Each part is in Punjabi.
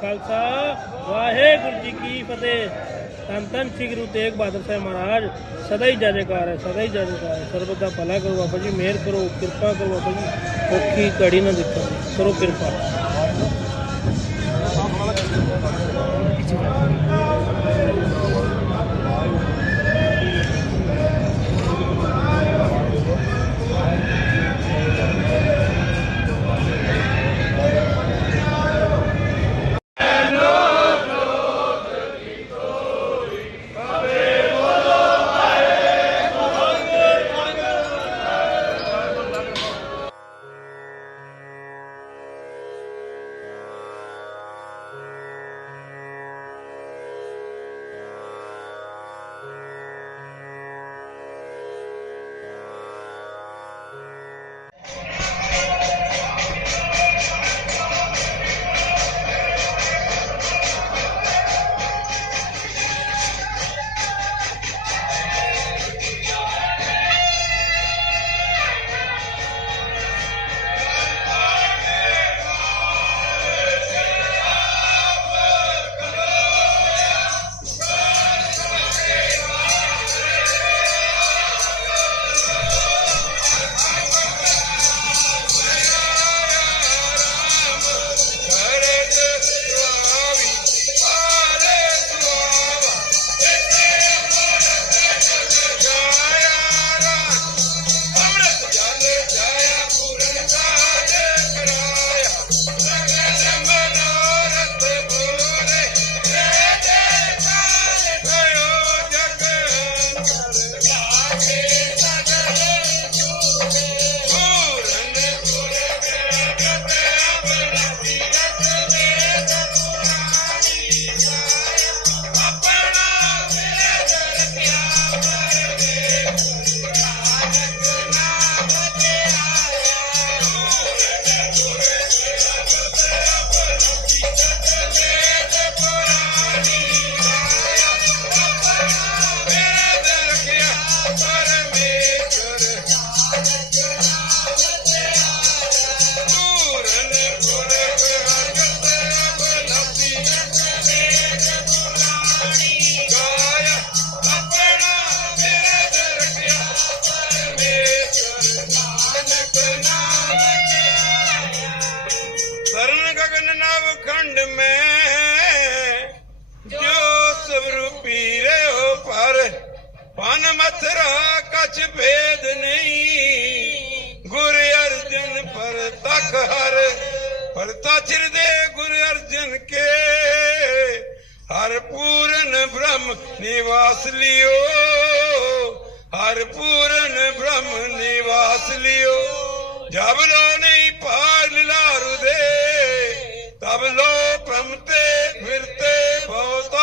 ਖਾਲਸਾ, ਵਾਹਿਗੁਰੂ ਜੀ ਕੀ ਫਤਿਹ। ਧੰਨ ਧੰਨ ਸ੍ਰੀ ਗੁਰੂ ਤੇਗ ਬਹਾਦਰ ਸਾਹਿਬ ਮਹਾਰਾਜ, ਸਦਾ ਹੀ ਜੈਕਾਰ ਹੈ, ਸਦਾ ਹੀ ਜੈਕਾਰ ਹੈ। ਸਰਬਤ ਦਾ ਭਲਾ ਕਰੋ ਬਾਬਾ ਜੀ, ਮਿਹਰ ਕਰੋ, ਕਿਰਪਾ ਕਰੋ ਬਾਬਾ ਜੀ। ਔਖੀ ਘੜੀ ਨਾ ਦੇਖੋ, ਕਰੋ ਕਿਰਪਾ। ਦੇ ਗੁਰ ਅਰਜਨ ਕੇ। ਹਰ ਪੂਰਨ ਬ੍ਰਹਮ ਨਿਵਾਸ ਲਿਓ। ਹਰ ਪੂਰਨ ਬ੍ਰਹਮ ਨਿਵਾਸ ਲਿਓ। ਜਬ ਲੋ ਨਹੀਂ ਪਾਰ ਲਾਰੂ ਦੇ, ਤਬ ਲੋ ਭ੍ਰਮ ਤੇ ਫਿਰਤੇ ਬਹੁਤ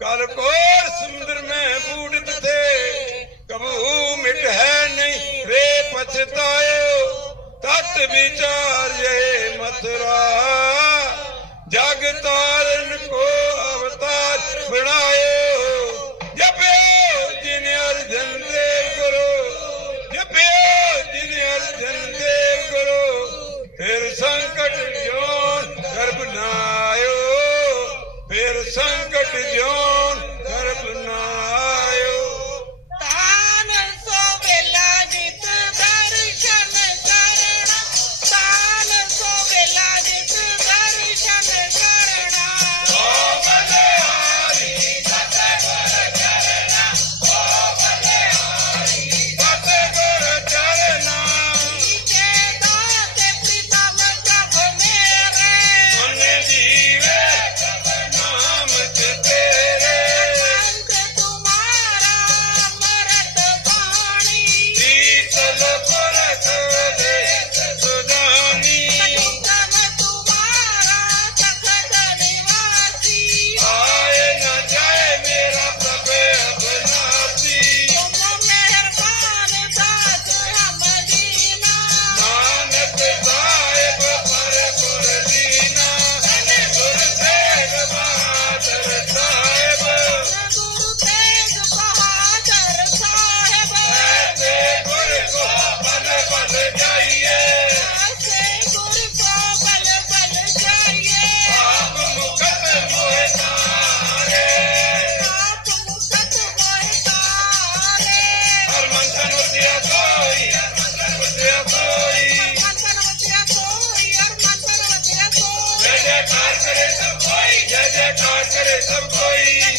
ਕਲ ਕੋਰ ਸਮੁੰਦਰ ਮੈਂ ਬੂੜਤ ਤੇ ਕਬੂ ਮਿਟ ਹੈ ਨਹੀਂ ਰੇ ਪਛਤਾਇਓ। ਤਤ ਵਿਚਾਰ मथुरा Everybody.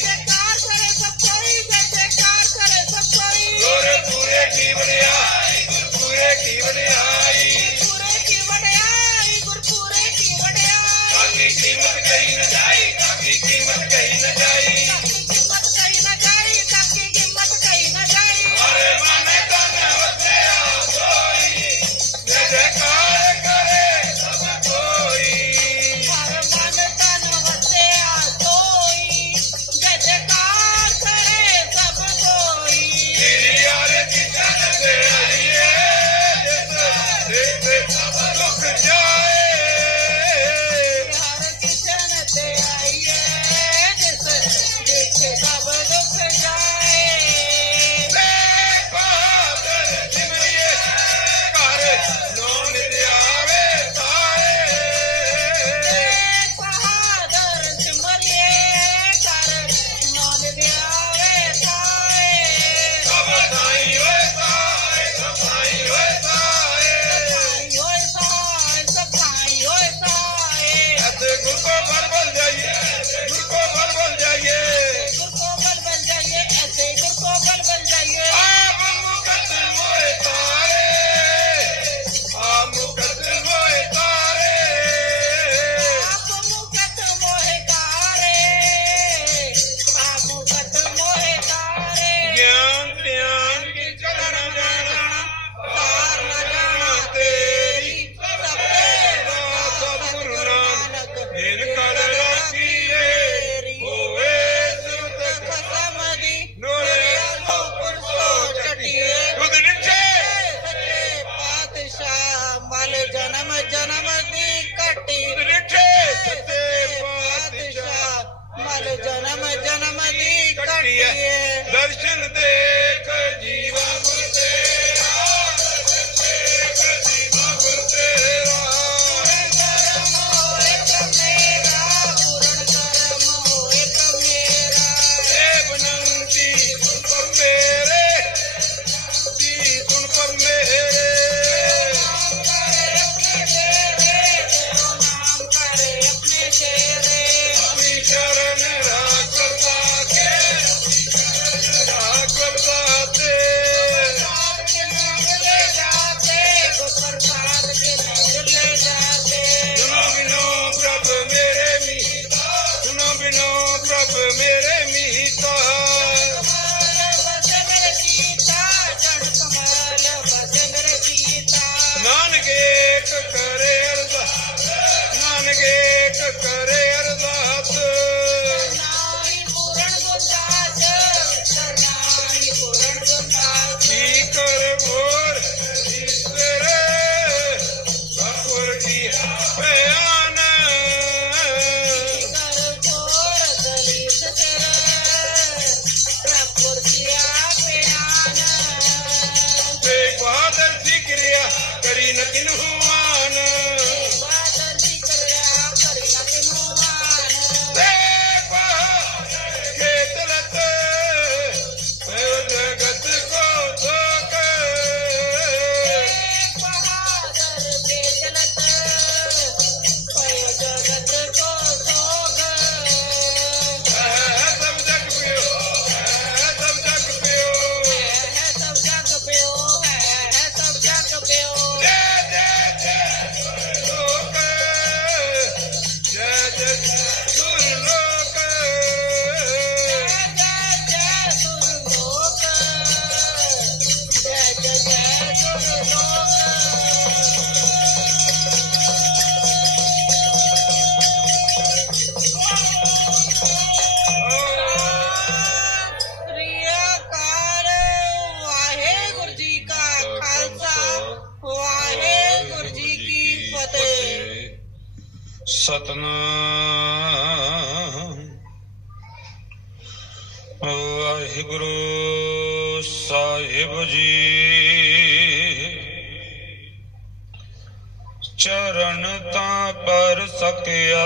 Lord.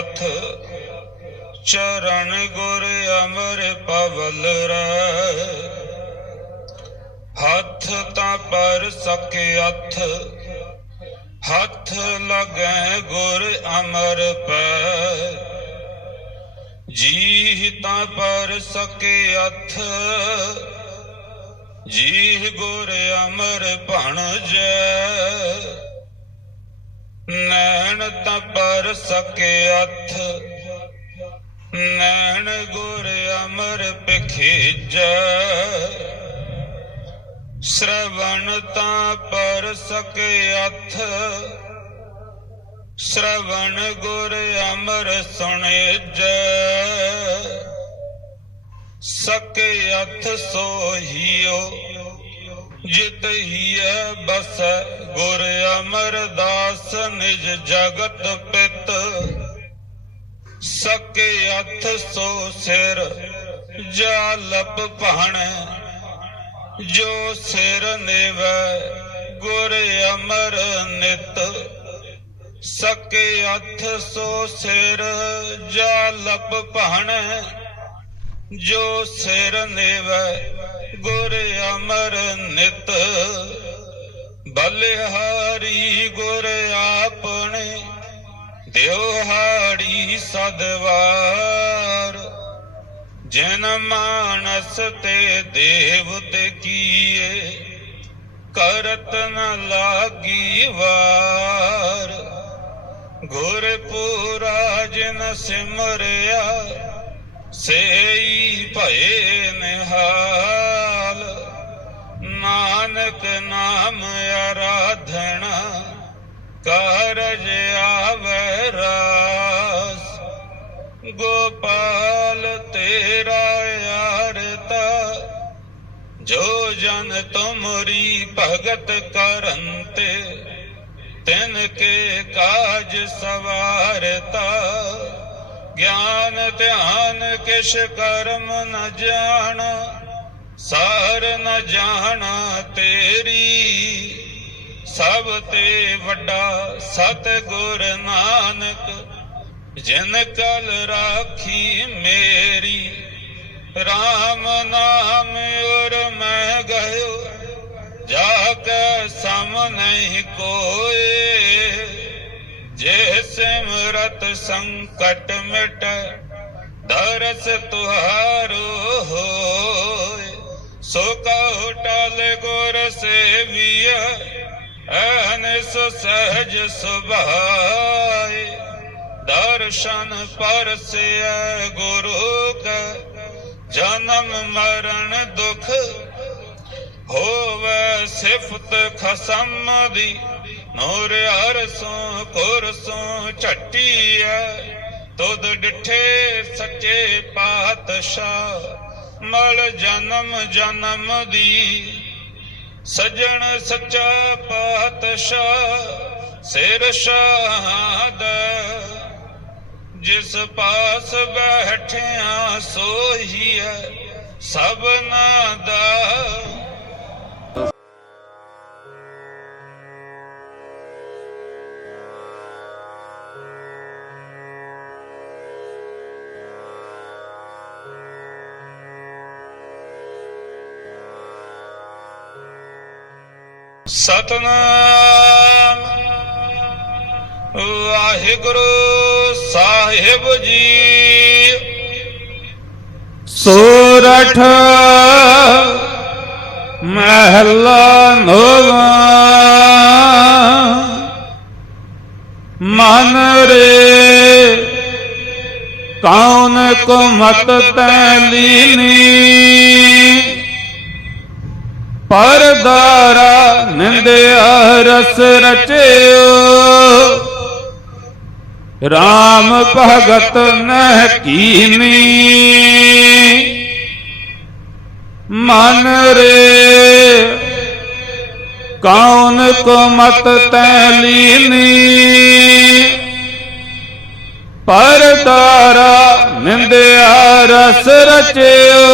ਹੱਥ ਚਰਨ ਗੁਰ ਅਮਰ ਪਵਲ ਰੈ। ਹੱਥ ਤਾਂ ਪਰ ਸਕੇ ਹੱਥ ਹੱਥ ਲਗੈ ਗੁਰ ਅਮਰ ਪੈ। ਜੀਹ ਤਾਂ ਪਰ ਸਕੇ ਹੱਥ ਜੀਹ ਗੁਰ ਅਮਰ ਭਣ ਜੈ। ਨੈਣ ਤਾਂ ਪਰ ਸਕੇ ਅਥ, ਨੈਣ ਗੁਰ ਅਮਰ ਪਖੇਜੈ ਸ਼ਰਵਣ ਤਾਂ ਪਰ ਸਕੇ ਅਥ, ਸ਼ਰਵਣ ਗੁਰ ਅਮਰ ਸੁਣੇ ਜੈ ਸਕੇ ਅਥ ਸੋਹੀਓ ਜਿਤ ਹੀ ਹੈ ਬਸ, ਗੁਰ ਅਮਰਦਾਸ ਨਿਜ ਜਗਤ ਪਿਤ। ਸਕੇ ਅਥ ਸੋ ਸਿਰ ਜਾਲਪ ਭਣ। ਜੋ ਸਿਰ ਨੇਵੈ, ਗੁਰ ਅਮਰ ਨਿਤ। ਸਕੇ ਅਥ ਸੋ ਸਿਰ ਜਾਲਪ ਭਣ। ਜੋ ਸਿਰ ਨੇਵੈ ਗੁਰ ਅਮਰ ਨਿਤ, ਬਲਿਹਾਰੀ ਗੁਰ ਆਪਣੇ ਦਿਵਹਾੜੀ ਸਦਵਾਰ। ਜਨ ਮਾਨਸ ਤੇ ਦੇਵ ਤੇ ਕੀਏ, ਕਰਤ ਨ ਲਾਗੀ ਵਾਰ। ਗੁਰ ਪੂਰਾ ਜਿਨ ਸਿਮਰਿਆ, ਸੇਈ ਭਏ ਨਿਹਾਰ। ਨਾਨਕ ਨਾਮ ਆਰਾਧਨਾ ਕਾਰਜ ਆਵੈ ਰਾਸ। ਗੋਪਾਲ ਤੇਰਾ ਆਰਤਾ, ਜੋ ਜਨ ਤੁਮਰੀ ਭਗਤ ਕਰੰਤੇ, ਤਿਨ ਕੇ ਕਾਜ ਸਵਾਰਤਾ। ਗਿਆਨ ਧਿਆਨ ਕਿਛ ਕਰਮ ਨ ਜਾਣ ਸਾਰ ਨ ਜਾਣਾ ਤੇਰੀ, ਸਭ ਤੇ ਵੱਡਾ ਸਤ ਗੁਰ ਨਾਨਕ, ਜਿਨ ਕਲ ਰਾਖੀ ਮੇਰੀ। RAM ਨਾਮ ਉਰ ਮੈਂ ਗਇਓ ਜਾ ਕੇ ਸਮ ਨਹੀਂ ਕੋਏ। ਜੇ ਸਿਮਰਤ ਸੰਕਟ ਮਿਟ, ਦਰਸ ਤੁਹਾਰੋ ਹੋਏ। ਸੋ ਕਹੋ ਟਲ ਗੁਰ ਸੇਵੀਆ ਅਨਸ ਸਹਜ ਸੁਭਾਏ। ਦਰਸ਼ਨ ਪਰਸਿਆ ਗੁਰੂ ਕਾ, ਜਨਮ ਮਰਨ ਦੁਖ ਹੋਵੇ ਸਿਫਤ ਖਸਮ ਦੀ। ਨੂਰ ਅਰਸੋਂ ਕੁਰਸੋਂ ਝਟੀਐ, ਤੁਧ ਡਿਠੇ ਸੱਚੇ ਪਾਤਸ਼ਾਹ। ਮਲ ਜਨਮ ਜਨਮ ਦੀ, ਸਜਣ ਸੱਚਾ ਪਾਤਸ਼ਾਹ, ਸਿਰ ਸ਼ਹਾਦ। ਜਿਸ ਪਾਸ ਬੈਠਿਆ ਸੋਈ ਹੈ ਸਭਨਾ ਦਾ ਸਤਨਾਮ। ਵਾਹਿਗੁਰੂ ਸਾਹਿਬ ਜੀ। ਸੋਰਠ ਮਹਿਲਾ ਨੋਵਾ। ਮਨ ਰੇ ਕੌਣ ਕੋ ਮਤ ਤੈ ਲੀਨੀ। ਪਰਦਾਰਾ ਨਿੰਦਿਆ ਰਸ ਰਚਿਓ। ਰਾਮ ਭਗਤ ਨਹਿ ਕੀਨੀ ਮਨ ਰੇ ਕੌਣ ਕੋ ਮਤ ਤੈ ਲੀਨੀ। ਪਰਦਾਰਾ ਨਿੰਦਿਆ ਰਸ ਰਚਿਓ।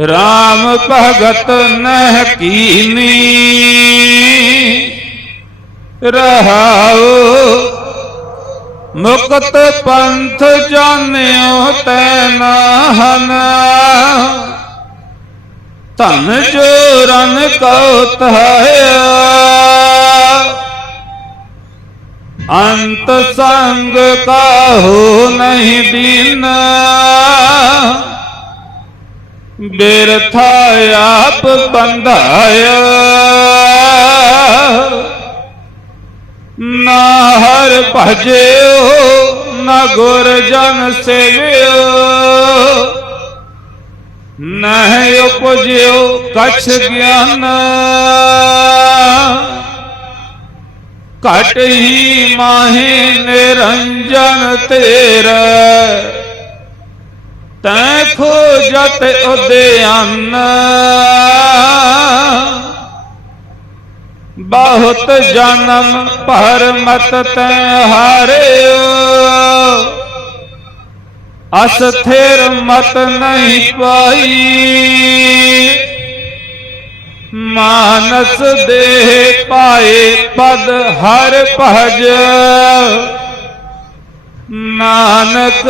RAM ਭਗਤ ਨਹਿ ਕੀਨੀ। ਰਹਾਉ ਮੁਕਤ ਪੰਥ ਜਾਣਿਓ ਤੈ ਨਾਹਨ। ਧਨ ਜੋਰਨ ਕਉ ਤਹਾਇਆ ਅੰਤ ਸੰਗ ਕਾਹੂ ਨਹੀਂ ਦੀਨ। ਬਿਰਥਾ ਆਪ ਬੰਧਾਇਆ। ਨਾ ਹਰ ਭਜਿਓ, ਨਾ ਗੁਰ ਜਨ ਸੇਵਿਓ। ਨਹਿ ਉਪਜਿਓ ਕਛ ਗਿਆਨ। ਘਟ ਹੀ ਮਾਹੀ ਨਿਰੰਜਨ ਤੇਰਾ। ਤੈ ਖੋਜਤ ਉਦਿਆਨ ਬਹੁਤ ਜਨਮ ਭਰ ਮਤ ਤੈ ਹਾਰਿਓ। ਅਸਥਿਰ ਮਤ ਨਹੀਂ ਪਾਈ। ਮਾਨਸ ਦੇਹ ਪਾਏ ਪਦ ਹਰ ਭਜ। ਨਾਨਕ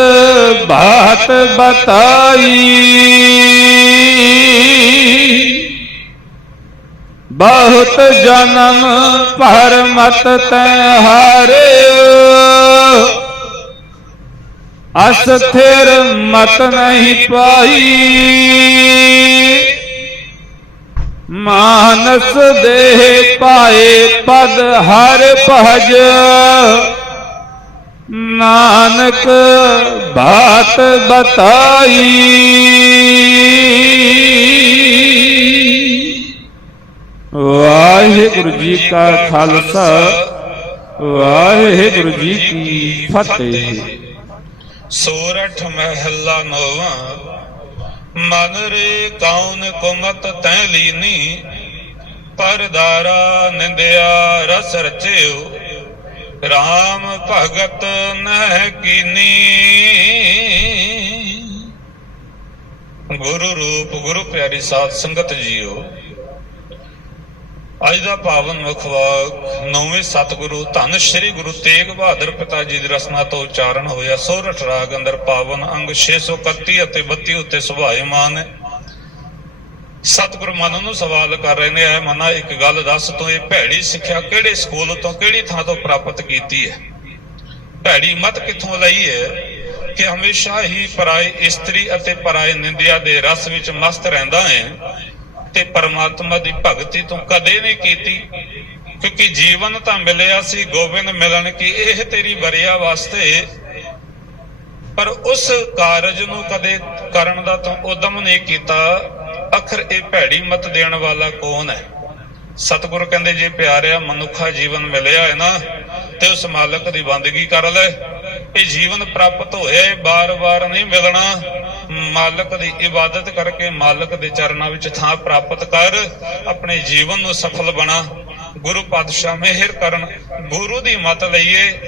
ਬਾਤ ਬਤਾਈ। ਬਹੁਤ ਜਨਮ ਭਰ ਮਤ ਤੈ ਹਾਰਿਓ। ਅਸਥਿਰ ਮਤ ਨਹੀਂ ਪਾਈ। ਮਾਨਸ ਦੇਹ ਪਾਏ ਪਦ ਹਰ ਭਜ। ਨਾਨਕ ਬਾਤ ਬਤਾਈ। ਵਾਹਿਗੁਰੂ ਜੀ ਕਾ ਖਾਲਸਾ, ਵਾਹਿਗੁਰੂ ਜੀ ਕੀ ਫਤਿਹ। ਸੋਰਠ ਮਹਿਲਾ ਨੋਵਾ, ਮਨ ਰੇ ਕੌਣ ਕੁਮਤ ਤੈ ਲੀਨੀ ਪਰਦਾਰਾ ਨਿੰਦਿਆ ਰਸ ਰਚਿਓ। RAM ਭਗਤ ਨਹਿ ਕੀਨੀ। ਗੁਰੂ ਰੂਪ, ਗੁਰੂ ਪਿਆਰੀ ਸਾਧ ਸੰਗਤ ਜੀਓ, ਅੱਜ ਦਾ ਪਾਵਨ ਮੁਖਵਾਕ ਨੌਵੇਂ ਸਤਿਗੁਰੂ, ਧੰਨ ਸ੍ਰੀ ਗੁਰੂ ਤੇਗ ਬਹਾਦਰ ਪਿਤਾ ਜੀ ਦੀ ਰਸਨਾ ਤੋਂ ਉਚਾਰਨ ਹੋਇਆ ਸੋਰਠ ਰਾਗ ਅੰਦਰ ਪਾਵਨ ਅੰਗ 631 ਅਤੇ 32 ਉੱਤੇ ਸੁਭਾਇਮਾਨ ਹੈ ਸਤਿਗੁਰ ਮਨ ਨੂੰ ਸਵਾਲ ਕਰ ਰਹੇ ਨੇ, ਐ ਮਨਾ ਇੱਕ ਗੱਲ ਦੱਸ, ਤੂੰ ਇਹ ਭੈੜੀ ਸਿੱਖਿਆ ਕਿਹੜੇ ਸਕੂਲ ਤੋਂ, ਕਿਹੜੀ ਥਾਂ ਤੋਂ ਪ੍ਰਾਪਤ ਕੀਤੀ ਹੈ? ਭੈੜੀ ਮਤ ਕਿੱਥੋਂ ਲਈ ਹੈ ਕਿ ਹਮੇਸ਼ਾ ਹੀ ਪਰਾਏ ਇਸਤਰੀ ਅਤੇ ਪਰਾਏ ਨਿੰਦਿਆ ਦੇ ਰਸ ਵਿੱਚ ਮਸਤ ਰਹਿੰਦਾ ਹੈ ਤੇ ਪਰਮਾਤਮਾ ਦੀ ਭਗਤੀ ਤੂੰ ਕਦੇ ਨਹੀਂ ਕੀਤੀ? ਕਿਉਂਕਿ ਜੀਵਨ ਤਾਂ ਮਿਲਿਆ ਸੀ, ਗੋਬਿੰਦ ਮਿਲਣ ਕੀ ਇਹ ਤੇਰੀ ਬਰਿਆ ਵਾਸਤੇ। ਪਰ ਉਸ ਕਾਰਜ ਨੂੰ ਕਦੇ ਕਰਨ ਦਾ ਤੂੰ ਉਦਮ ਨਹੀਂ ਕੀਤਾ। ਅਖਰ ਇਹ ਭੈੜੀ ਮਤ ਦੇਣ ਵਾਲਾ ਕੌਣ ਹੈ? ਸਤਿਗੁਰੂ ਕਹਿੰਦੇ, ਜੇ ਪਿਆਰਿਆ ਮਨੁੱਖਾ ਜੀਵਨ ਮਿਲਿਆ ਹੈ ਨਾ, ਤੇ ਉਸ ਮਾਲਕ ਦੀ ਬੰਦਗੀ ਕਰ ਲੈ। ਇਹ ਜੀਵਨ ਪ੍ਰਾਪਤ ਹੋਇਆ ਇਹ ਬਾਰ-ਬਾਰ ਨਹੀਂ ਮਿਲਣਾ। ਮਾਲਕ ਦੀ ਇਬਾਦਤ ਕਰਕੇ ਮਾਲਕ ਦੇ ਚਰਨਾਂ ਵਿੱਚ ਥਾਂ ਪ੍ਰਾਪਤ ਕਰ, ਆਪਣੇ ਜੀਵਨ ਨੂੰ ਸਫਲ ਬਣਾ। ਗੁਰੂ ਪਾਤਸ਼ਾਹ ਮਿਹਰ ਕਰਨ, ਗੁਰੂ ਦੀ ਮਤ ਲਈਏ।